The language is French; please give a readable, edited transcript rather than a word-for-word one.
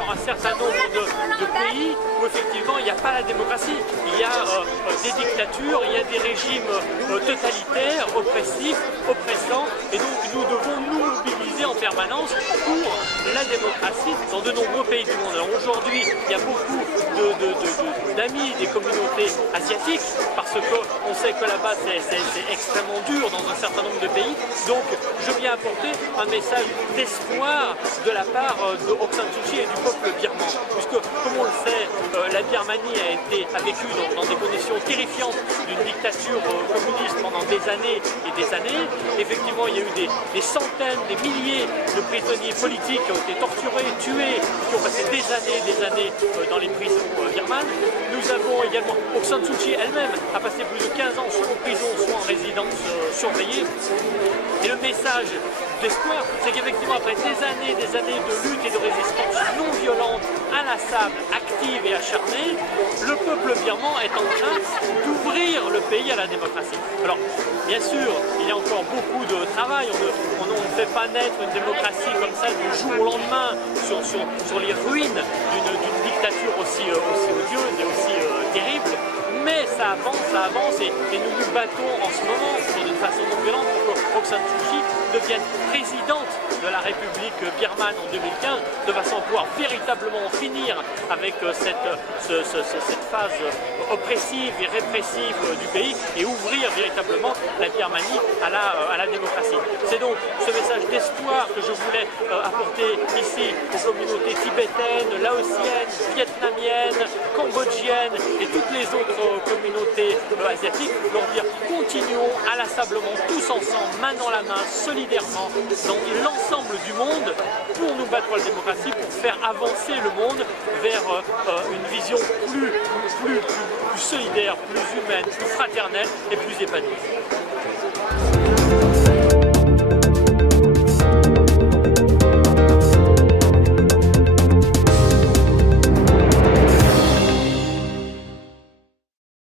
encore un certain nombre de pays où effectivement il n'y a pas la démocratie. Il y a des dictatures, il y a des régimes totalitaires, oppressifs, oppressants, et donc nous devons nous mobiliser en permanence pour la démocratie dans de nombreux pays du monde. Alors aujourd'hui, il y a beaucoup d'amis des communautés asiatiques, parce qu'on sait que là-bas c'est extrêmement dur dans un certain nombre de pays. Donc je viens apporter un message d'espoir de la part de Aung San Suu Kyi et du peuple birman, puisque comme on le sait, la Birmanie a vécu dans des conditions terrifiantes d'une dictature communiste pendant des années et des années. Effectivement, il y a eu des centaines, des milliers de prisonniers politiques qui ont été torturés, tués, qui ont passé des années dans les prisons birmanes. Nous avons également Aung San Suu Kyi elle-même a passé plus de 15 ans soit en prison, soit en résidence surveillée. Et le message d'espoir, c'est qu'effectivement, après des années de lutte et de résistance non violente, inlassable, active et acharnée, le peuple birman est en train d'ouvrir le pays à la démocratie. Alors, bien sûr, il y a encore beaucoup de travail. On ne fait pas naître une démocratie comme ça du jour au lendemain sur les ruines d'une dictature aussi odieuse et aussi terrible. Mais ça avance et nous nous battons en ce moment d'une façon non violente pour que Aung San Suu Kyi devienne présidente de la République birmane en 2015, de façon à pouvoir véritablement finir avec cette phase oppressive et répressive du pays et ouvrir véritablement la Birmanie à la démocratie. C'est donc ce message d'espoir que je voulais apporter ici aux communautés tibétaines, laotiennes, vietnamiennes, cambodgiennes et toutes les autres communautés asiatiques, leur dire continuons inlassablement tous ensemble, main dans la main, solidairement, dans l'ensemble du monde pour nous battre pour la démocratie, pour faire avancer le monde vers une vision plus solidaire, plus humaine, plus fraternelle et plus épanouie.